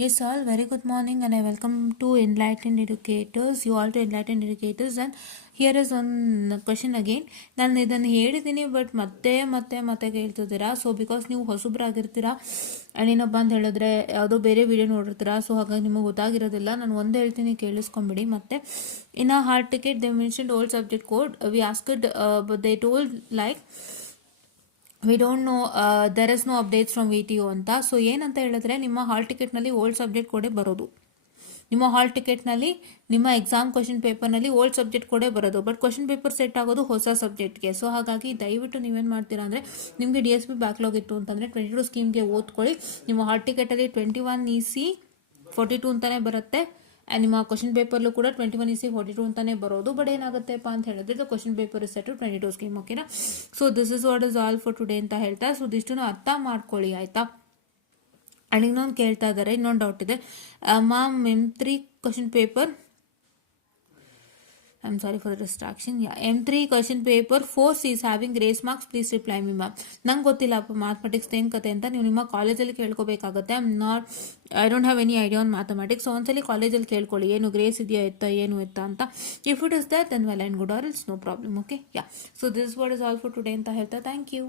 Yes, all very good morning, and I welcome to Enlightened Educators. You all to Enlightened Educators, and here is one question again. ನಾನು ಇದನ್ನು ಹೇಳಿದ್ದೀನಿ, but ಮತ್ತೆ ಮತ್ತೆ ಮತ್ತೆ ಕೇಳ್ತಿದ್ದೀರಾ. So because ನೀವು ಹೊಸಬ್ರಾಗಿರ್ತೀರಾ and ಏನಪ್ಪ ಅಂತ ಹೇಳಿದ್ರೆ ಯಾವುದೋ ಬೇರೆ ವಿಡಿಯೋ ನೋಡಿರ್ತೀರಾ. ಸೊ ಹಾಗಾಗಿ ನಿಮಗೆ ಗೊತ್ತಾಗಿರೋದಿಲ್ಲ. ನಾನು ಒಂದು ಹೇಳ್ತೀನಿ, ಕೇಳಿಸ್ಕೊಂಬಿಡಿ. ಮತ್ತೆ in a hall ticket they mentioned old subject code we asked, but they told like we don't know, there is no updates from VTO ಅಂತ. ಸೊ ಏನಂತ ಹೇಳಿದ್ರೆ, ನಿಮ್ಮ ಹಾಲ್ ಟಿಕೆಟ್ನಲ್ಲಿ ಓಲ್ಡ್ ಸಬ್ಜೆಕ್ಟ್ ಕೋಡೇ ಬರೋದು. ನಿಮ್ಮ ಹಾಲ್ ಟಿಕೆಟ್ನಲ್ಲಿ ನಿಮ್ಮ ಎಕ್ಸಾಮ್ ಕ್ವಶನ್ ಪೇಪರ್ನಲ್ಲಿ ಓಲ್ಡ್ ಸಬ್ಜೆಕ್ಟ್ ಕೋಡೇ ಬರೋದು, but question paper set ಆಗೋದು ಹೊಸ ಸಬ್ಜೆಕ್ಟ್ಗೆ. ಸೊ ಹಾಗಾಗಿ ದಯವಿಟ್ಟು ನೀವೇನು ಮಾಡ್ತೀರಾ ಅಂದರೆ, ನಿಮಗೆ DSP ಬ್ಯಾಕ್ಲಾಗ್ ಇತ್ತು ಅಂತಂದರೆ 22 ಸ್ಕೀಮ್ಗೆ ಓದ್ಕೊಳ್ಳಿ. ನಿಮ್ಮ ಹಾಲ್ ಟಿಕೆಟಲ್ಲಿ 21EC 42 ಅಂತಲೇ ಬರುತ್ತೆ. ಆ್ಯಂಡ್ ನಿಮ್ಮ ಕ್ವಶನ್ ಪೇಪರ್ಲು ಕೂಡ 21EC 42 ಅಂತಲೇ ಬರೋದು. ಬಟ್ ಏನಾಗುತ್ತೆಪ್ಪ ಅಂತ ಹೇಳಿದ್ರೆ, the question paper is set to 22 scheme. ಓಕೆನಾ? So this is what is all for today ಅಂತ ಹೇಳ್ತಾ, ಸೊ ದಿಷ್ಟನ್ನು ಅರ್ಥ ಮಾಡ್ಕೊಳ್ಳಿ, ಆಯಿತಾ? ಆ್ಯಂಡ್ ಇನ್ನೊಂದು ಕೇಳ್ತಾ ಇದ್ದಾರೆ, ಇನ್ನೊಂದು ಡೌಟ್ ಇದೆ. Ma'am, M3 question paper, I'm sorry for the distraction. Yeah, M3 question paper 4C is having grace marks. Please reply me, ma'am. ನಂಗೆ ಗೊತ್ತಿಲ್ಲ ಮ್ಯಾಥಮೆಟಿಕ್ಸ್ ಏನು ಕತೆ ಅಂತ, ನೀವು ನಿಮ್ಮ ಕಾಲೇಜಲ್ಲಿ ಕೇಳ್ಕೋಬೇಕಾಗತ್ತೆ. I don't have any idea on mathematics. So ಒಂದ್ಸಲಿ ಕಾಲೇಜಲ್ಲಿ ಕೇಳ್ಕೊಳ್ಳಿ, ಏನು ಗ್ರೇಸ್ ಇದೆಯಾ ಏನು ಎತ್ತಾ ಅಂತ. If it is that then well and good, or it's no problem. Okay, yeah. So this what is all for today ಅಂತ ಹೇಳ್ತಾ, ಥ್ಯಾಂಕ್ ಯು.